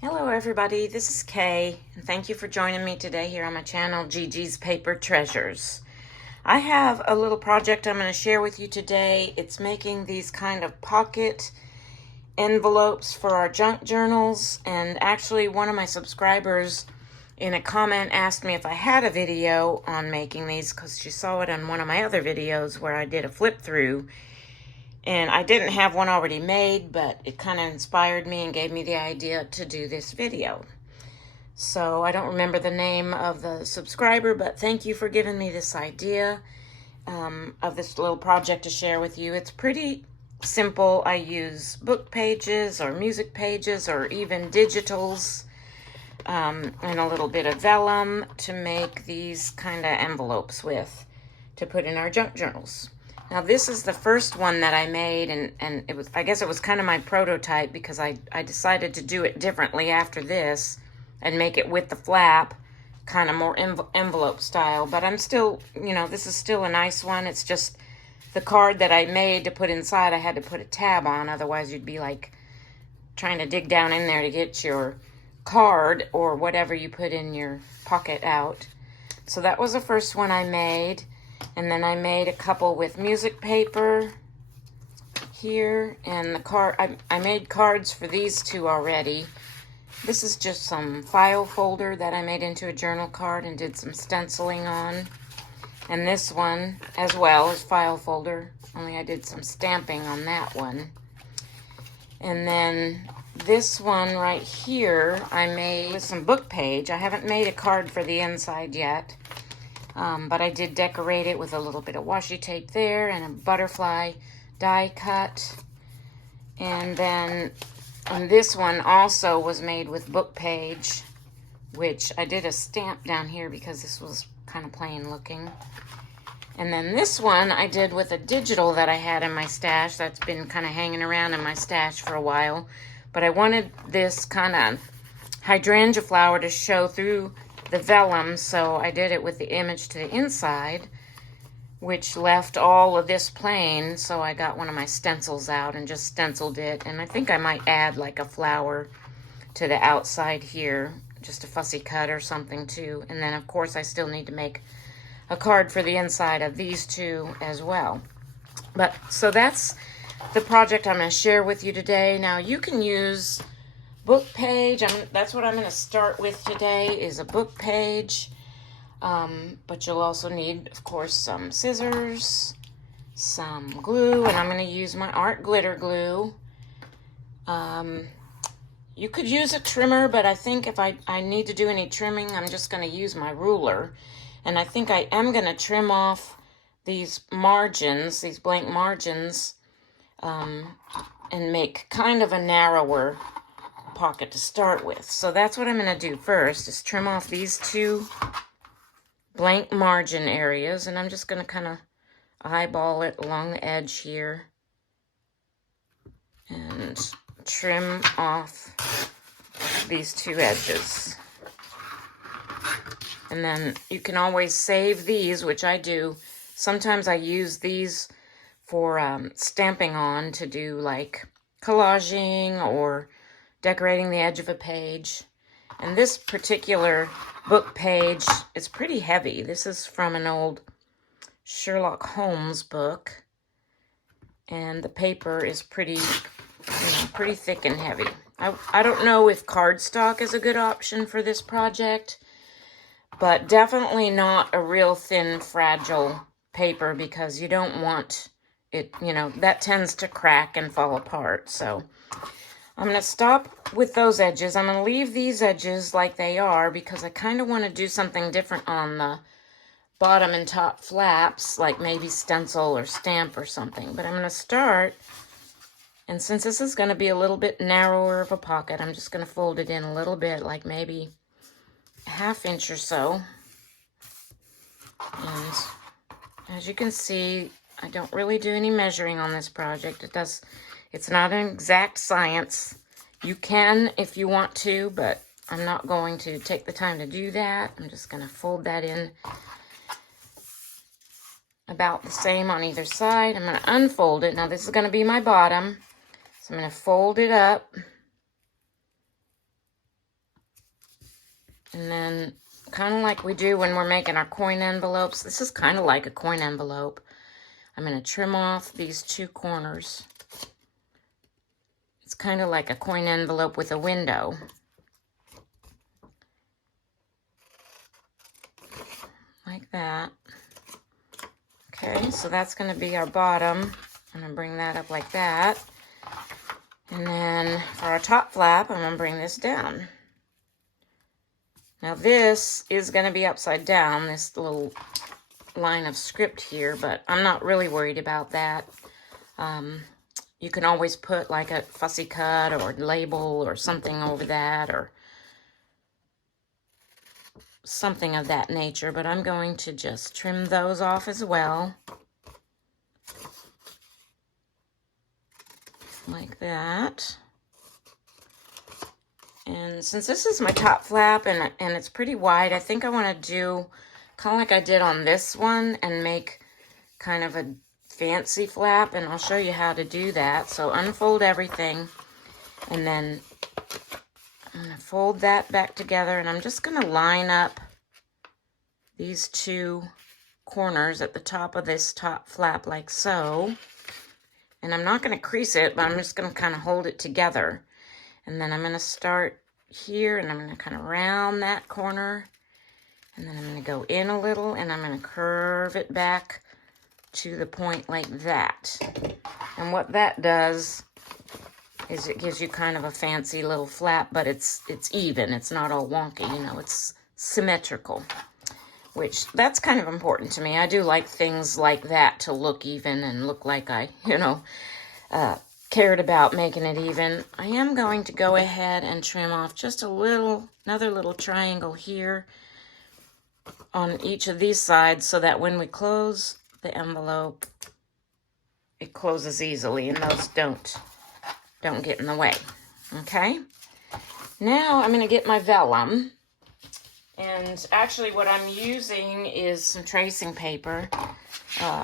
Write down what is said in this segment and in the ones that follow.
Hello everybody, this is Kay, and thank you for joining me today here on my channel, Gigi's Paper Treasures. I have a little project I'm going to share with you today. It's making these kind of pocket envelopes for our junk journals, and actually one of my subscribers in a comment asked me if I had a video on making these because she saw it on one of my other videos where I did a flip through. And I didn't have one already made, but it kind of inspired me and gave me the idea to do this video. So I don't remember the name of the subscriber, but thank you for giving me this idea of this little project to share with you. It's pretty simple. I use book pages or music pages or even digitals and a little bit of vellum to make these kind of envelopes with to put in our junk journals. Now this is the first one that I made, and it was, I guess it was kind of my prototype because I decided to do it differently after this and make it with the flap, kind of more envelope style. But I'm still, this is still a nice one. It's just the card that I made to put inside, I had to put a tab on, otherwise you'd be like trying to dig down in there to get your card or whatever you put in your pocket out. So that was the first one I made. And then I made a couple with music paper here, and the card, I made cards for these two already. This is just some file folder that I made into a journal card and did some stenciling on. And this one as well is file folder, only I did some stamping on that one. And then this one right here I made with some book page. I haven't made a card for the inside yet. But I did decorate it with a little bit of washi tape there and a butterfly die cut. And then this one also was made with book page, which I did a stamp down here because this was kind of plain looking. And then this one I did with a digital that I had in my stash that's been kind of hanging around in my stash for a while. But I wanted this kind of hydrangea flower to show through the vellum, so I did it with the image to the inside, which left all of this plain. So I got one of my stencils out and just stenciled it, and I think I might add like a flower to the outside here, just a fussy cut or something too. And then of course I still need to make a card for the inside of these two as well. But so that's the project I'm going to share with you today. Now you can use book page. That's what I'm going to start with today, is a book page. But you'll also need, of course, some scissors, some glue, and I'm going to use my art glitter glue. You could use a trimmer, but I think if I need to do any trimming, I'm just going to use my ruler. And I think I am going to trim off these margins, these blank margins, and make kind of a narrower pocket to start with. So that's what I'm going to do first, is trim off these two blank margin areas, and I'm just going to kind of eyeball it along the edge here and trim off these two edges. And then you can always save these, which I do. Sometimes I use these for stamping on to do like collaging or decorating the edge of a page. And this particular book page is pretty heavy. This is from an old Sherlock Holmes book, and the paper is pretty, pretty thick and heavy. I don't know if cardstock is a good option for this project, but definitely not a real thin, fragile paper, because you don't want it, that tends to crack and fall apart. So I'm going to stop with those edges. I'm going to leave these edges like they are because I kind of want to do something different on the bottom and top flaps, like maybe stencil or stamp or something. But I'm going to start, and since this is going to be a little bit narrower of a pocket, I'm just going to fold it in a little bit, like maybe a ½ inch or so. And as you can see, I don't really do any measuring on this project. It's not an exact science. You can if you want to, but I'm not going to take the time to do that. I'm just going to fold that in about the same on either side. I'm going to unfold it. Now this is going to be my bottom. So I'm going to fold it up And then, kind of like we do when we're making our coin envelopes, this is kind of like a coin envelope. I'm going to trim off these two corners. It's kind of like a coin envelope with a window. Like that. Okay, so that's going to be our bottom. I'm going to bring that up like that. And then for our top flap, I'm going to bring this down. Now this is going to be upside down, this little line of script here, but I'm not really worried about that. You can always put like a fussy cut or label or something over that, or something of that nature, but I'm going to just trim those off as well. Like that. And since this is my top flap and it's pretty wide, I think I want to do kind of like I did on this one and make kind of a fancy flap, and I'll show you how to do that. So unfold everything, and then I'm going to fold that back together, and I'm just going to line up these two corners at the top of this top flap like so. And I'm not going to crease it, but I'm just going to kind of hold it together. And then I'm going to start here, and I'm going to kind of round that corner. And then I'm going to go in a little, and I'm going to curve it back to the point like that. And what that does is it gives you kind of a fancy little flap, but it's even. It's not all wonky, you know, it's symmetrical, which that's kind of important to me. I do like things like that to look even and look like I, cared about making it even. I am going to go ahead and trim off just another little triangle here on each of these sides, so that when we close the envelope, it closes easily and those don't get in the way. Okay, now I'm going to get my vellum, and actually what I'm using is some tracing paper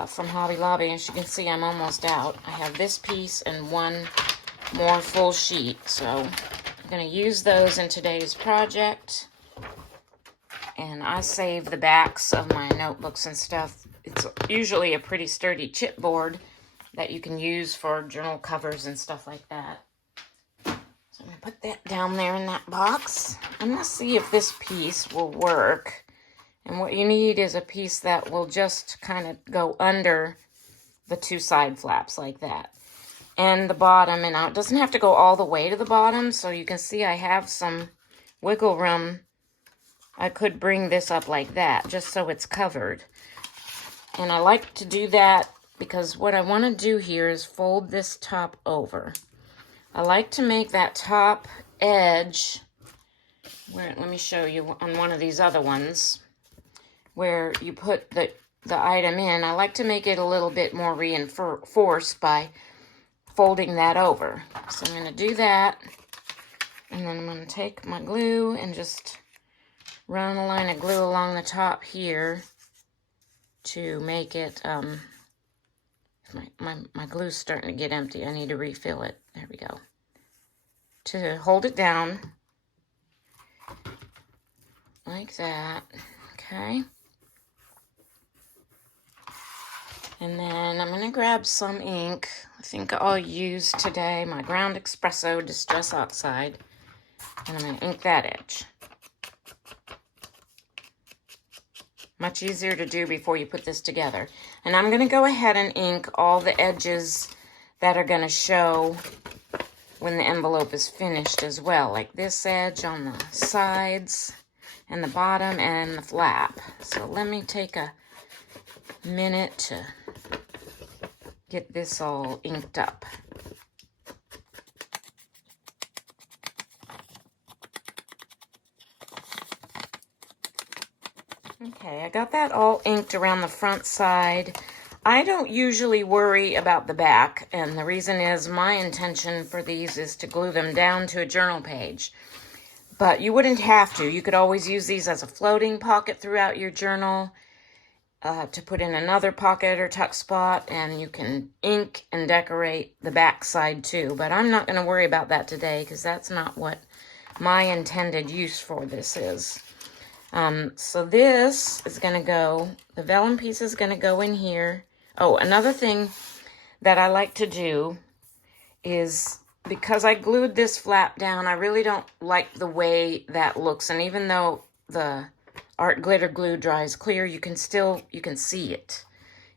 from Hobby Lobby. As you can see, I'm almost out. I have this piece and one more full sheet, so I'm going to use those in today's project. And I save the backs of my notebooks and stuff. It's usually a pretty sturdy chipboard that you can use for journal covers and stuff like that. So I'm going to put that down there in that box. I'm going to see if this piece will work. And what you need is a piece that will just kind of go under the two side flaps like that. And the bottom, and it doesn't have to go all the way to the bottom, so you can see I have some wiggle room. I could bring this up like that, just so it's covered. And I like to do that because what I want to do here is fold this top over. I like to make that top edge, let me show you on one of these other ones, where you put the item in. I like to make it a little bit more reinforced by folding that over. So I'm going to do that, and then I'm going to take my glue and just run a line of glue along the top here to make it, my glue's starting to get empty. I need to refill it. There we go. To hold it down like that, okay? And then I'm going to grab some ink. I think I'll use today my Ground Espresso Distress Oxide, and I'm going to ink that edge. Much easier to do before you put this together. And I'm going to go ahead and ink all the edges that are going to show when the envelope is finished as well, like this edge on the sides and the bottom and the flap. So let me take a minute to get this all inked up. Okay, I got that all inked around the front side. I don't usually worry about the back, and the reason is my intention for these is to glue them down to a journal page. But you wouldn't have to. You could always use these as a floating pocket throughout your journal, to put in another pocket or tuck spot, and you can ink and decorate the back side too. But I'm not going to worry about that today because that's not what my intended use for this is. So this is going to go, the vellum piece is going to go in here. Oh, another thing that I like to do is, because I glued this flap down, I really don't like the way that looks. And even though the art glitter glue dries clear, you can see it,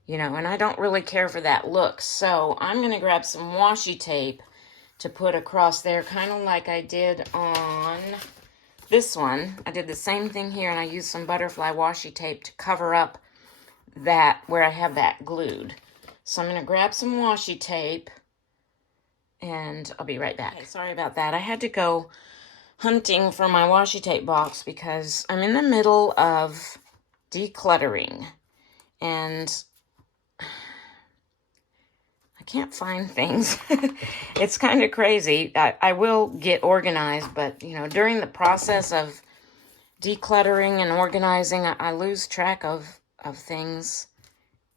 you know, and I don't really care for that look. So I'm going to grab some washi tape to put across there, kind of like I did on this one. I did the same thing here, and I used some butterfly washi tape to cover up that where I have that glued. So I'm going to grab some washi tape, and I'll be right back. Okay, sorry about that. I had to go hunting for my washi tape box because I'm in the middle of decluttering, and I can't find things. It's kind of crazy. I will get organized, but, you know, during the process of decluttering and organizing, I lose track of things.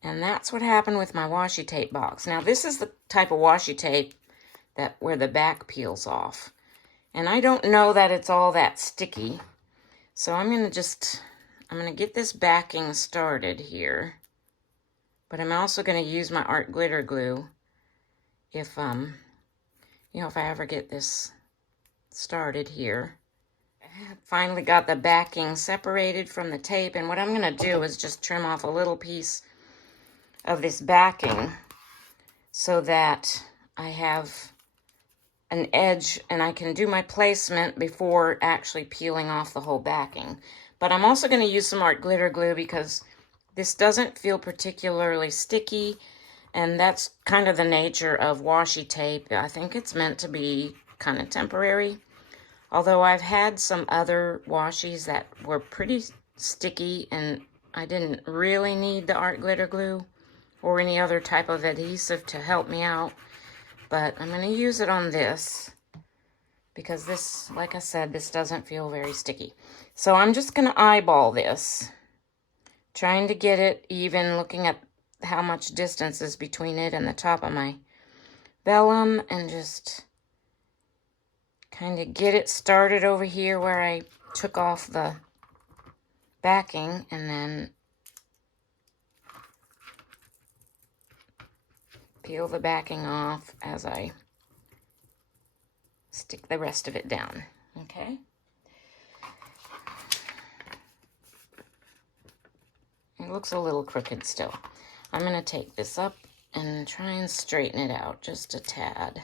And that's what happened with my washi tape box. Now, this is the type of washi tape where the back peels off. And I don't know that it's all that sticky. So I'm going to get this backing started here. But I'm also going to use my art glitter glue if, you know, if I ever get this started here. I finally got the backing separated from the tape. And what I'm going to do is just trim off a little piece of this backing so that I have an edge and I can do my placement before actually peeling off the whole backing. But I'm also going to use some art glitter glue because this doesn't feel particularly sticky, and that's kind of the nature of washi tape. I think it's meant to be kind of temporary. Although I've had some other washis that were pretty sticky and I didn't really need the art glitter glue or any other type of adhesive to help me out. But I'm going to use it on this because this, like I said, this doesn't feel very sticky. So I'm just going to eyeball this, trying to get it even, looking at how much distance is between it and the top of my vellum, and just kind of get it started over here where I took off the backing, and then peel the backing off as I stick the rest of it down, okay? It looks a little crooked still. I'm going to take this up and try and straighten it out just a tad.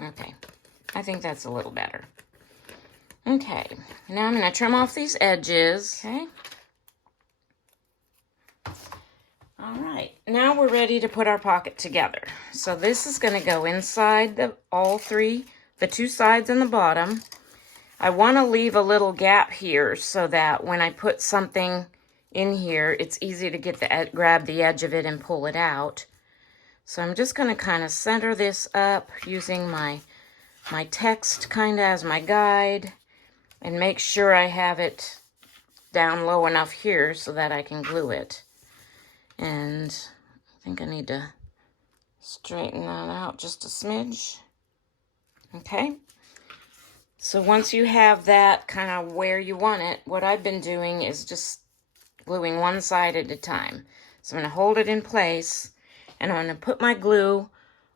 Okay, I think that's a little better. Okay, now I'm going to trim off these edges, okay? All right, now we're ready to put our pocket together. So this is going to go inside the two sides and the bottom. I want to leave a little gap here so that when I put something in here, it's easy to grab the edge of it and pull it out. So I'm just going to kind of center this up using my text kind of as my guide, and make sure I have it down low enough here so that I can glue it. And I think I need to straighten that out just a smidge. Okay. So once you have that kind of where you want it, what I've been doing is just gluing one side at a time. So I'm going to hold it in place, and I'm going to put my glue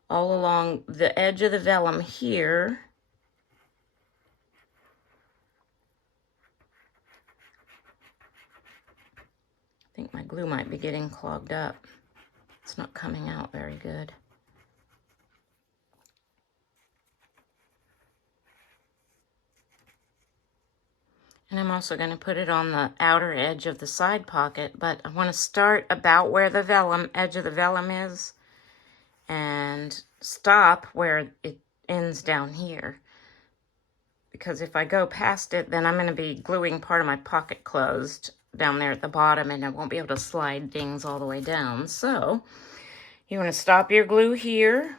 all along the edge of the vellum here. I think my glue might be getting clogged up. It's not coming out very good. And I'm also going to put it on the outer edge of the side pocket, but I want to start about where the edge of the vellum is, and stop where it ends down here. Because if I go past it, then I'm going to be gluing part of my pocket closed down there at the bottom, and I won't be able to slide things all the way down. So you want to stop your glue here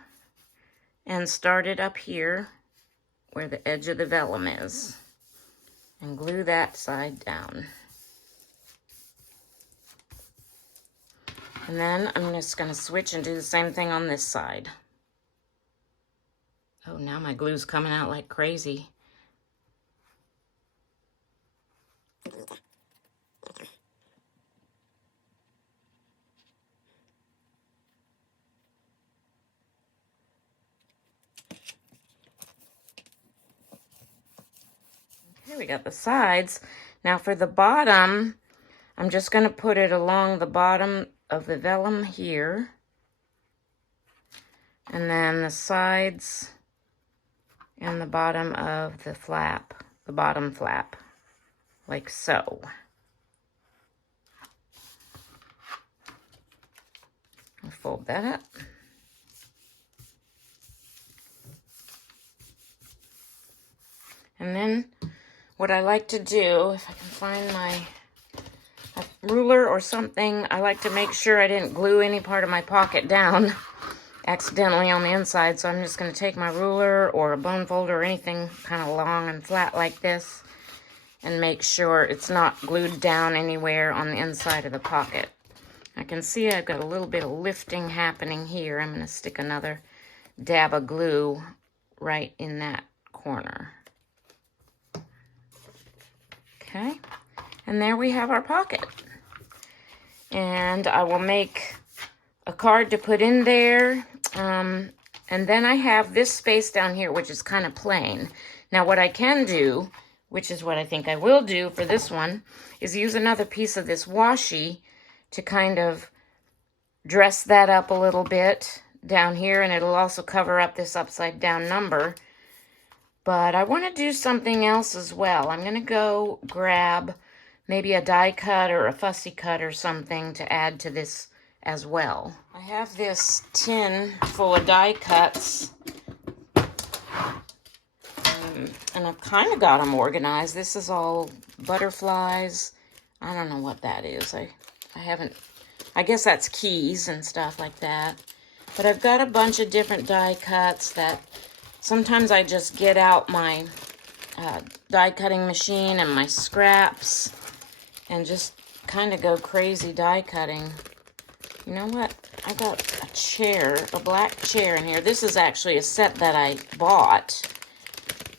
and start it up here where the edge of the vellum is, and glue that side down. And then I'm just going to switch and do the same thing on this side. Oh, now my glue's coming out like crazy. Here we got the sides. Now for the bottom, I'm just going to put it along the bottom of the vellum here. And then the sides and the bottom of the flap, the bottom flap, like so. I'll fold that up. And then what I like to do, if I can find my ruler or something, I like to make sure I didn't glue any part of my pocket down accidentally on the inside. So I'm just going to take my ruler or a bone folder or anything kind of long and flat like this and make sure it's not glued down anywhere on the inside of the pocket. I can see I've got a little bit of lifting happening here. I'm going to stick another dab of glue right in that corner. Okay, and there we have our pocket. And I will make a card to put in there. And then I have this space down here, which is kind of plain. Now what I can do, which is what I think I will do for this one, is use another piece of this washi to kind of dress that up a little bit down here, and it'll also cover up this upside down number. But I want to do something else as well. I'm going to go grab maybe a die cut or a fussy cut or something to add to this as well. I have this tin full of die cuts, and I've kind of got them organized. This is all butterflies. I don't know what that is. I guess that's keys and stuff like that. But I've got a bunch of different die cuts that sometimes I just get out my die cutting machine and my scraps and just kind of go crazy die cutting. You know what? I got a chair, a black chair in here. This is actually a set that I bought.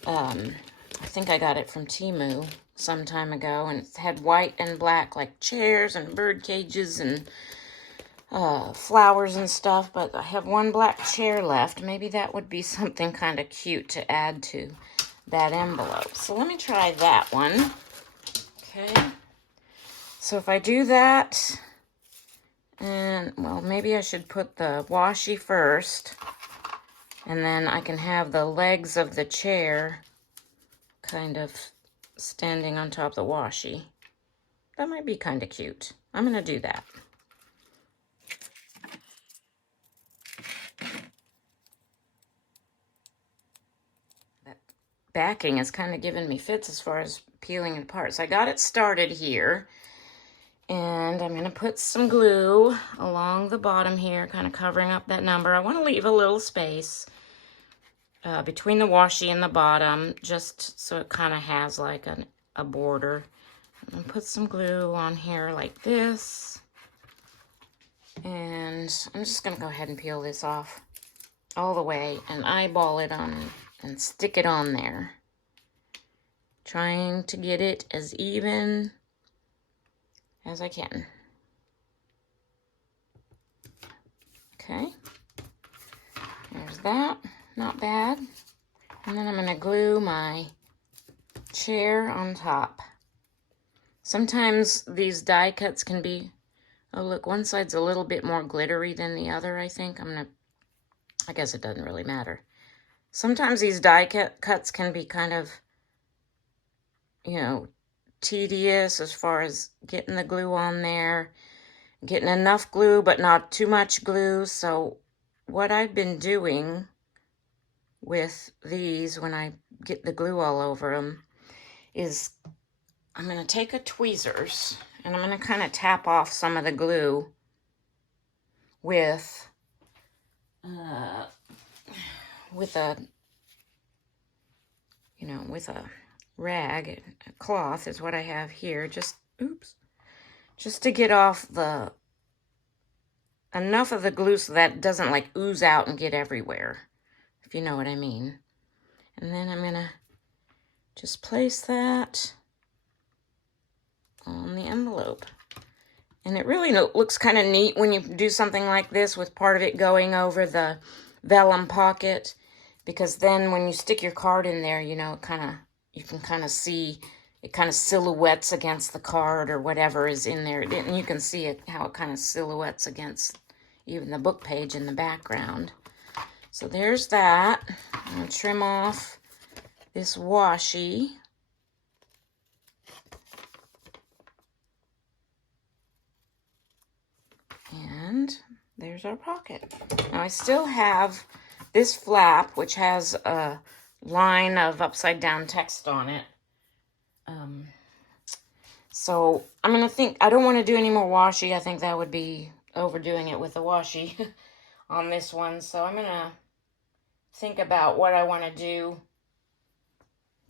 I think I got it from Temu some time ago, and it had white and black like chairs and bird cages and flowers and stuff, but I have one black chair left. Maybe that would be something kind of cute to add to that envelope. So let me try that one. Okay. So if I do that, and well, maybe I should put the washi first, and then I can have the legs of the chair kind of standing on top of the washi. That might be kind of cute. I'm going to do that. That backing is kind of giving me fits as far as peeling it apart. So I got it started here. And I'm going to put some glue along the bottom here, kind of covering up that number. I want to leave a little space between the washi and the bottom, just so it kind of has like a border. I'm going to put some glue on here like this. And I'm just going to go ahead and peel this off all the way and eyeball it on and stick it on there. Trying to get it as even as I can. Okay, there's that, not bad. And then I'm going to glue my chair on top. Sometimes these die cuts can be, oh look, one side's a little bit more glittery than the other, I think. I guess it doesn't really matter. Sometimes these die cuts can be kind of, you know, tedious as far as getting the glue on there, getting enough glue but not too much glue. So what I've been doing with these when I get the glue all over them is I'm going to take a tweezers and I'm going to kind of tap off some of the glue with a rag, a cloth is what I have here, just to get off enough of the glue so that it doesn't like ooze out and get everywhere, if you know what I mean. And then I'm gonna just place that on the envelope. And it really looks kind of neat when you do something like this with part of it going over the vellum pocket, because then when you stick your card in there, you know, you can kind of see, it kind of silhouettes against the card or whatever is in there. And you can see it, how it kind of silhouettes against even the book page in the background. So there's that. I'm going to trim off this washi. And there's our pocket. Now I still have this flap, which has a line of upside down text on it. So I'm going to think, I don't want to do any more washi. I think that would be overdoing it with the washi on this one. So I'm going to think about what I want to do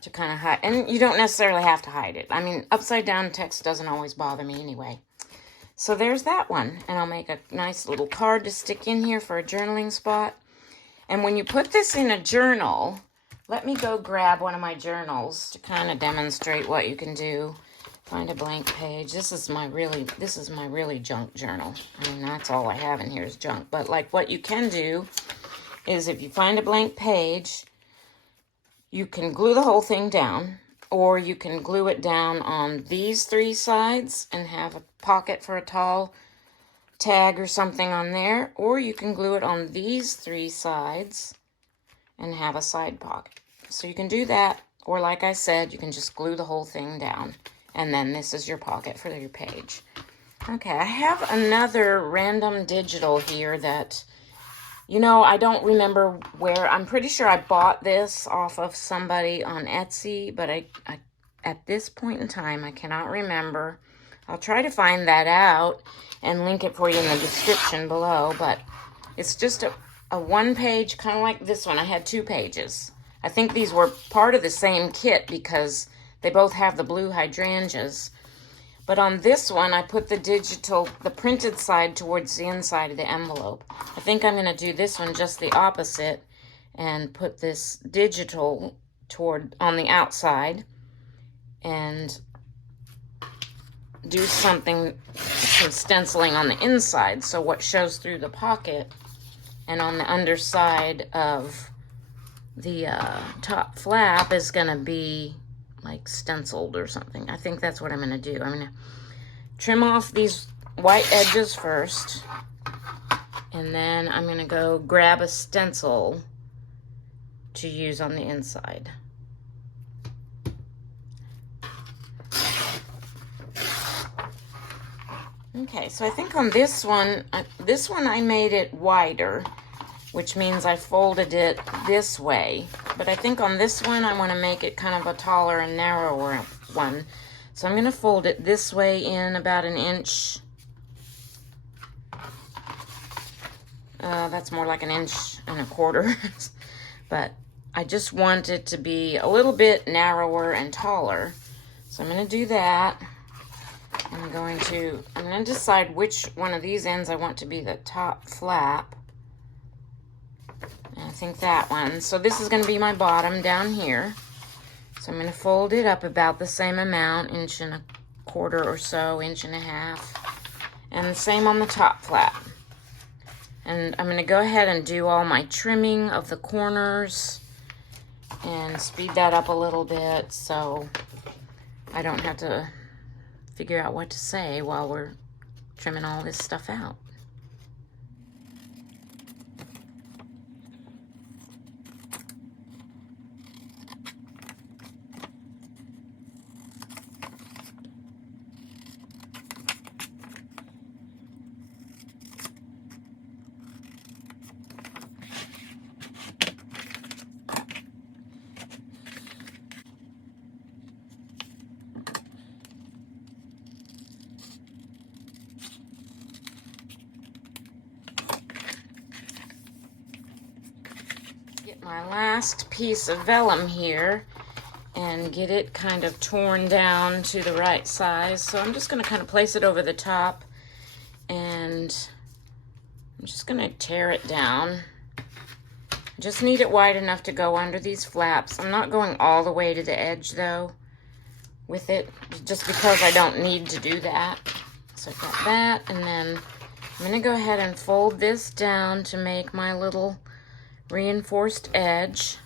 to kind of hide. And you don't necessarily have to hide it. I mean, upside down text doesn't always bother me anyway. So there's that one. And I'll make a nice little card to stick in here for a journaling spot. And when you put this in a journal, let me go grab one of my journals to kind of demonstrate what you can do. Find a blank page. This is my really junk journal. I mean, that's all I have in here is junk. But like what you can do is if you find a blank page, you can glue the whole thing down, or you can glue it down on these three sides and have a pocket for a tall tag or something on there, or you can glue it on these three sides and have a side pocket. So you can do that, or like I said, you can just glue the whole thing down, and then this is your pocket for your page. Okay, I have another random digital here that, you know, I don't remember where. I'm pretty sure I bought this off of somebody on Etsy, but I at this point in time, I cannot remember. I'll try to find that out and link it for you in the description below, but it's just a one page, kind of like this one. I had 2 pages. I think these were part of the same kit because they both have the blue hydrangeas. But on this one, I put the printed side towards the inside of the envelope. I think I'm going to do this one just the opposite and put this digital on the outside and do something, some stenciling on the inside. So what shows through the pocket and on the underside of the top flap is going to be like stenciled or something. I think that's what I'm going to do. I'm going to trim off these white edges first, and then I'm going to go grab a stencil to use on the inside. Okay, so I think on this one I made it wider, which means I folded it this way. But I think on this one, I want to make it kind of a taller and narrower one. So I'm going to fold it this way in about 1 inch. That's more like 1.25 inches. But I just want it to be a little bit narrower and taller. So I'm going to do that. I'm going to decide which one of these ends I want to be the top flap. I think that one. So this is going to be my bottom down here. So I'm going to fold it up about the same amount, 1.25 inches or so, 1.5 inches. And the same on the top flap. And I'm going to go ahead and do all my trimming of the corners and speed that up a little bit so I don't have to figure out what to say while we're trimming all this stuff out. Get my last piece of vellum here and get it kind of torn down to the right size. So I'm just going to kind of place it over the top, and I'm just going to tear it down. Just need it wide enough to go under these flaps. I'm not going all the way to the edge though with it, just because I don't need to do that. So I've got that, and then I'm gonna go ahead and fold this down to make my little reinforced edge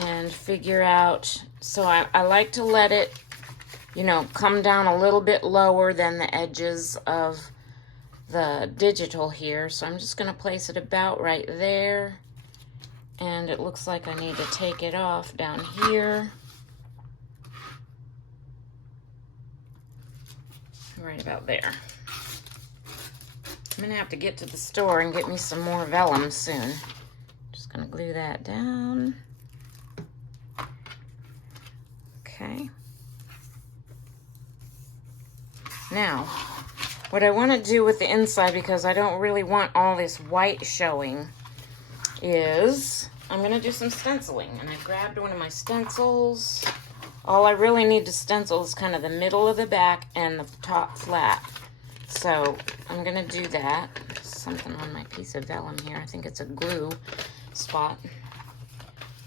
and figure out, so I like to let it, you know, come down a little bit lower than the edges of the digital here. So I'm just gonna place it about right there, and it looks like I need to take it off down here. Right about there. I'm gonna have to get to the store and get me some more vellum soon. Just gonna glue that down. Okay. Now, what I want to do with the inside, because I don't really want all this white showing, is I'm gonna do some stenciling. And I grabbed one of my stencils. All I really need to stencil is kind of the middle of the back and the top flap. So I'm gonna do that. Something on my piece of vellum here. I think it's a glue spot.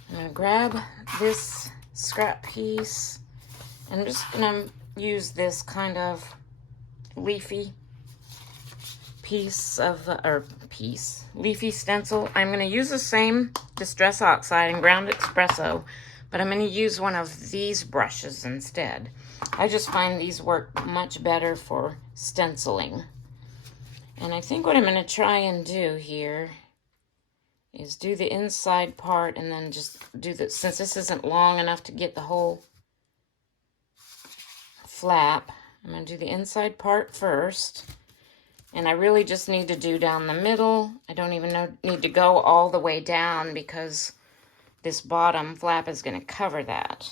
I'm gonna grab this scrap piece, and I'm just gonna use this kind of leafy piece of, leafy stencil. I'm gonna use the same Distress Oxide and Ground Espresso, but I'm going to use one of these brushes instead. I just find these work much better for stenciling. And I think what I'm going to try and do here is do the inside part, and then just do the, since this isn't long enough to get the whole flap, I'm going to do the inside part first. And I really just need to do down the middle. I don't even need to go all the way down, because this bottom flap is going to cover that.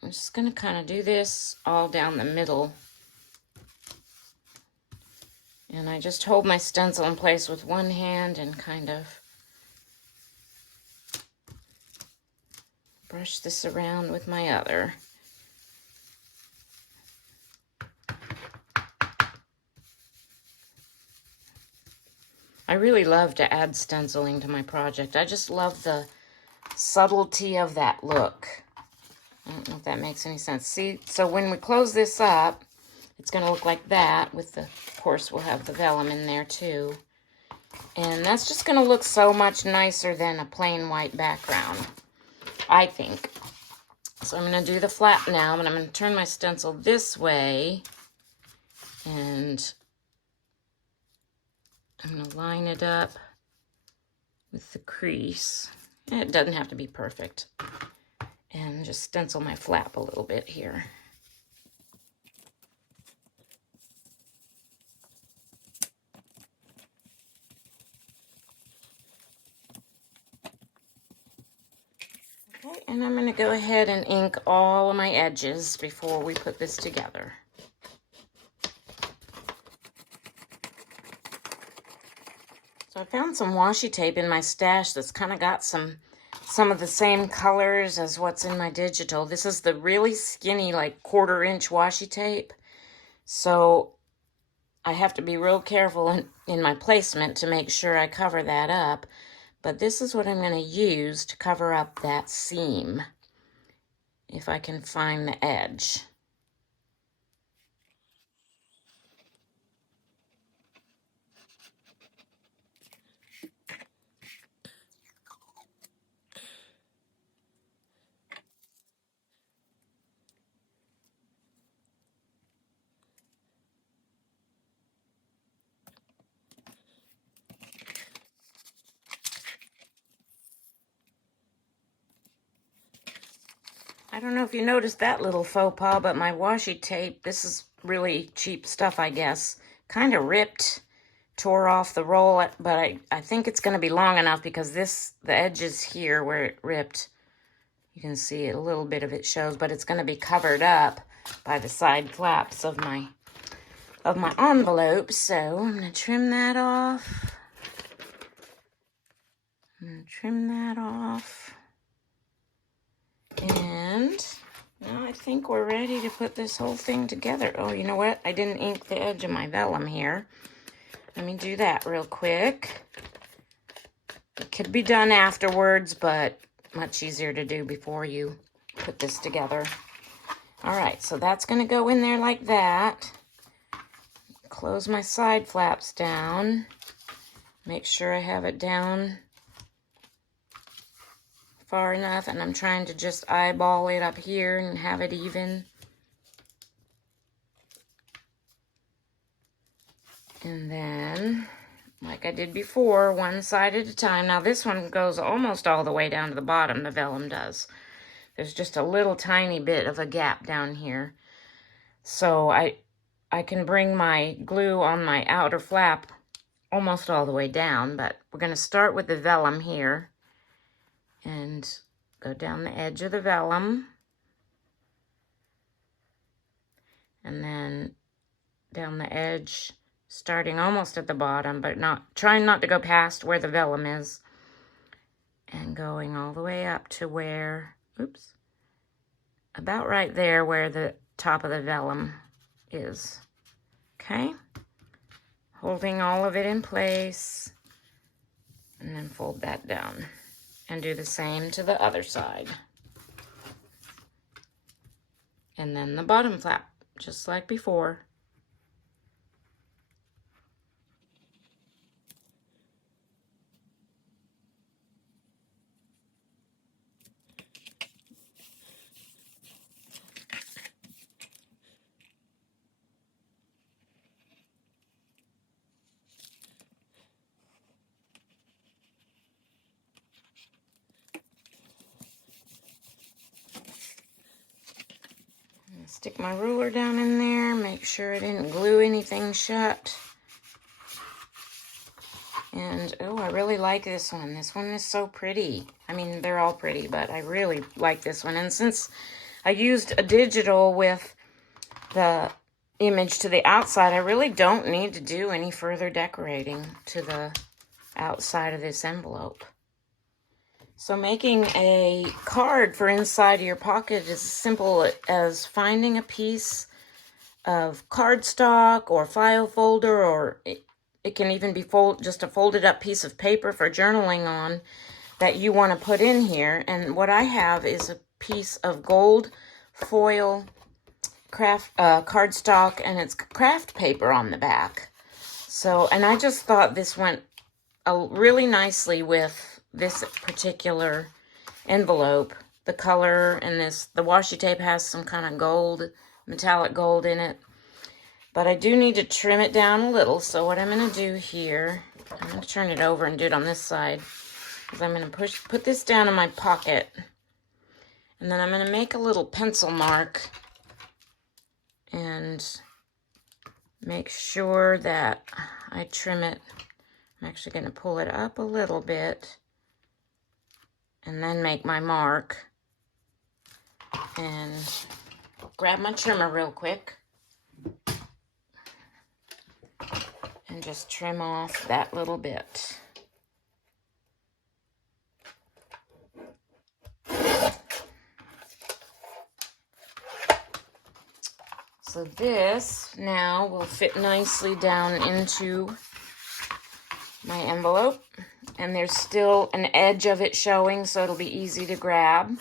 I'm just going to kind of do this all down the middle. And I just hold my stencil in place with one hand and kind of brush this around with my other. I really love to add stenciling to my project. I just love the subtlety of that look. I don't know if that makes any sense. See, so when we close this up, it's going to look like that with the, of course, we'll have the vellum in there too. And that's just going to look so much nicer than a plain white background, I think. So I'm going to do the flap now, and I'm going to turn my stencil this way, and I'm going to line it up with the crease. It doesn't have to be perfect. And just stencil my flap a little bit here. Okay, and I'm going to go ahead and ink all of my edges before we put this together. So I found some washi tape in my stash that's kind of got some of the same colors as what's in my digital. This is the really skinny, like 1/4-inch washi tape. So I have to be real careful in my placement to make sure I cover that up. But this is what I'm going to use to cover up that seam, if I can find the edge. I don't know if you noticed that little faux pas, but my washi tape, this is really cheap stuff, I guess, kind of ripped, tore off the roll, but I think it's going to be long enough, because the edges here where it ripped, you can see a little bit of it shows, but it's going to be covered up by the side flaps of my envelope. So I'm going to trim that off. And now I think we're ready to put this whole thing together. Oh, you know what? I didn't ink the edge of my vellum here. Let me do that real quick. could be done afterwards, but much easier to do before you put this together. All right, so that's going to go in there like that. Close my side flaps down. Make sure I have it down far enough, and I'm trying to just eyeball it up here and have it even. And then, like I did before, one side at a time. Now this one goes almost all the way down to the bottom, the vellum does. There's just a little tiny bit of a gap down here. So I can bring my glue on my outer flap almost all the way down, but we're going to start with the vellum here and go down the edge of the vellum. And then down the edge, starting almost at the bottom, but trying not to go past where the vellum is, and going all the way up to where, oops, about right there where the top of the vellum is. Okay, holding all of it in place, and then fold that down, and do the same to the other side. And then the bottom flap, just like before. Stick my ruler down in there, make sure I didn't glue anything shut. And, oh, I really like this one. This one is so pretty. I mean, they're all pretty, but I really like this one. And since I used a digital with the image to the outside, I really don't need to do any further decorating to the outside of this envelope. So making a card for inside of your pocket is as simple as finding a piece of cardstock or file folder, or it can even be just a folded up piece of paper for journaling on that you want to put in here. And what I have is a piece of gold foil craft cardstock, and it's craft paper on the back. So, and I just thought this went really nicely with this particular envelope. The color and the washi tape has some kind of gold, metallic gold in it. But I do need to trim it down a little. So what I'm going to do here, I'm going to turn it over and do it on this side, is I'm going to put this down in my pocket. And then I'm going to make a little pencil mark and make sure that I trim it. I'm actually going to pull it up a little bit and then make my mark. And grab my trimmer real quick and just trim off that little bit. So this now will fit nicely down into my envelope, and there's still an edge of it showing, so it'll be easy to grab.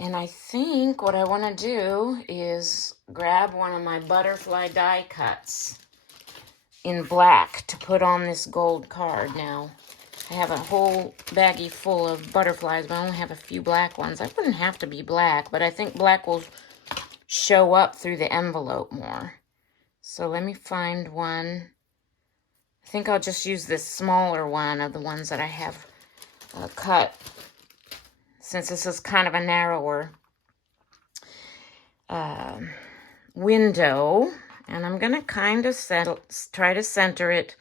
And I think what I want to do is grab one of my butterfly die cuts in black to put on this gold card. Now, I have a whole baggie full of butterflies, but I only have a few black ones. I wouldn't have to be black, but I think black will show up through the envelope more. So let me find one. I think I'll just use this smaller one of the ones that I have cut, since this is kind of a narrower window. And I'm going to kind of try to center it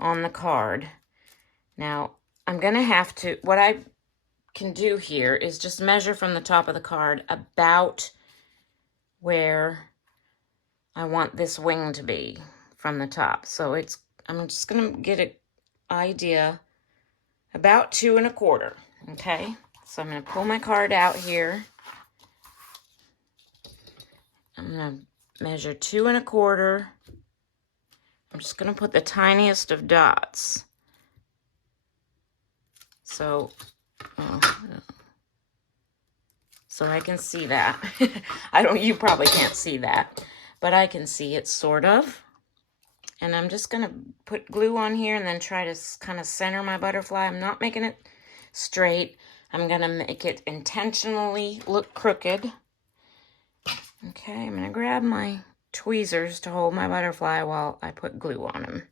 on the card. Now, I'm going to have to, what I can do here is just measure from the top of the card about where I want this wing to be from the top. So I'm just going to get an idea about 2 1/4. Okay, so I'm going to pull my card out here. I'm going to measure 2 1/4. I'm just going to put the tiniest of dots So, so I can see that. You probably can't see that, but I can see it sort of. And I'm just going to put glue on here and then try to kind of center my butterfly. I'm not making it straight. I'm going to make it intentionally look crooked. Okay, I'm going to grab my tweezers to hold my butterfly while I put glue on him.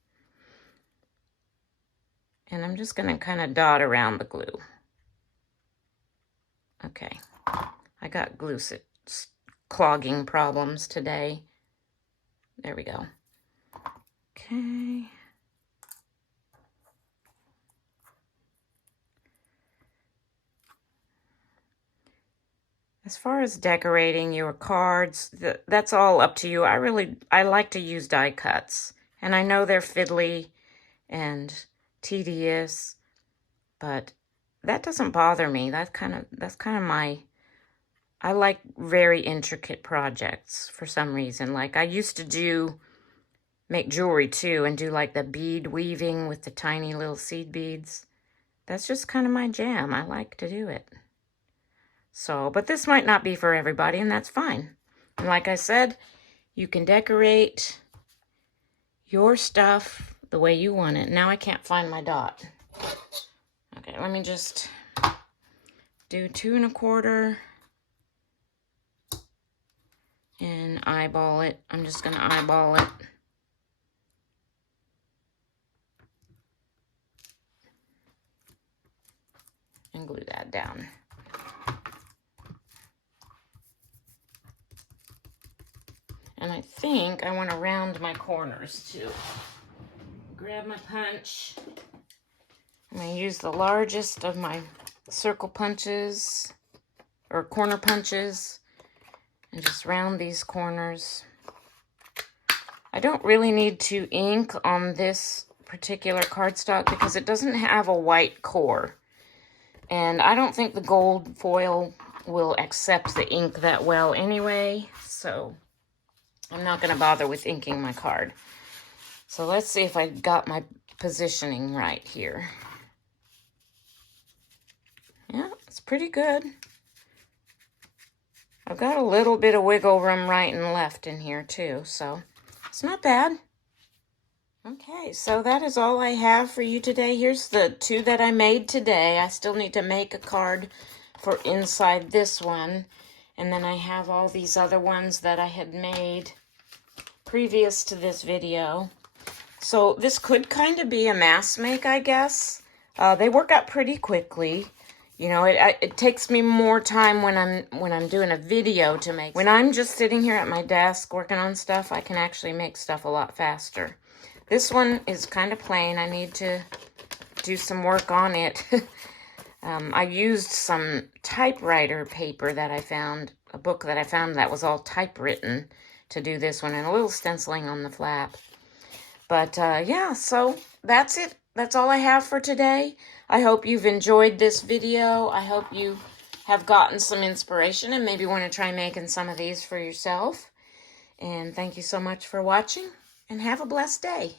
And I'm just going to kind of dot around the glue. Okay, I got glue clogging problems today. There we go. Okay. As far as decorating your cards, that's all up to you. I like to use die cuts. And I know they're fiddly and tedious, but that doesn't bother me. That's kind of I like very intricate projects for some reason. Like I used to make jewelry too and do like the bead weaving with the tiny little seed beads. That's just kind of my jam. I like to do it. So, but this might not be for everybody, and that's fine. And like I said, you can decorate your stuff the way you want it. Now I can't find my dot. Okay, let me just do 2 1/4 and eyeball it. I'm just going to eyeball it. And glue that down. And I think I want to round my corners too. Grab my punch. I'm going to use the largest of my circle punches or corner punches and just round these corners. I don't really need to ink on this particular cardstock because it doesn't have a white core. And I don't think the gold foil will accept the ink that well anyway, so I'm not going to bother with inking my card. So let's see if I got my positioning right here. Yeah, it's pretty good. I've got a little bit of wiggle room right and left in here too, so it's not bad. Okay, so that is all I have for you today. Here's the 2 that I made today. I still need to make a card for inside this one. And then I have all these other ones that I had made previous to this video. So this could kind of be a mass make, I guess. They work out pretty quickly. You know, it takes me more time when I'm doing a video to make. When I'm just sitting here at my desk working on stuff, I can actually make stuff a lot faster. This one is kind of plain. I need to do some work on it. I used some typewriter paper that I found, a book that I found that was all typewritten to do this one, and a little stenciling on the flap. But yeah, so that's it. That's all I have for today. I hope you've enjoyed this video. I hope you have gotten some inspiration and maybe want to try making some of these for yourself. And thank you so much for watching, and have a blessed day.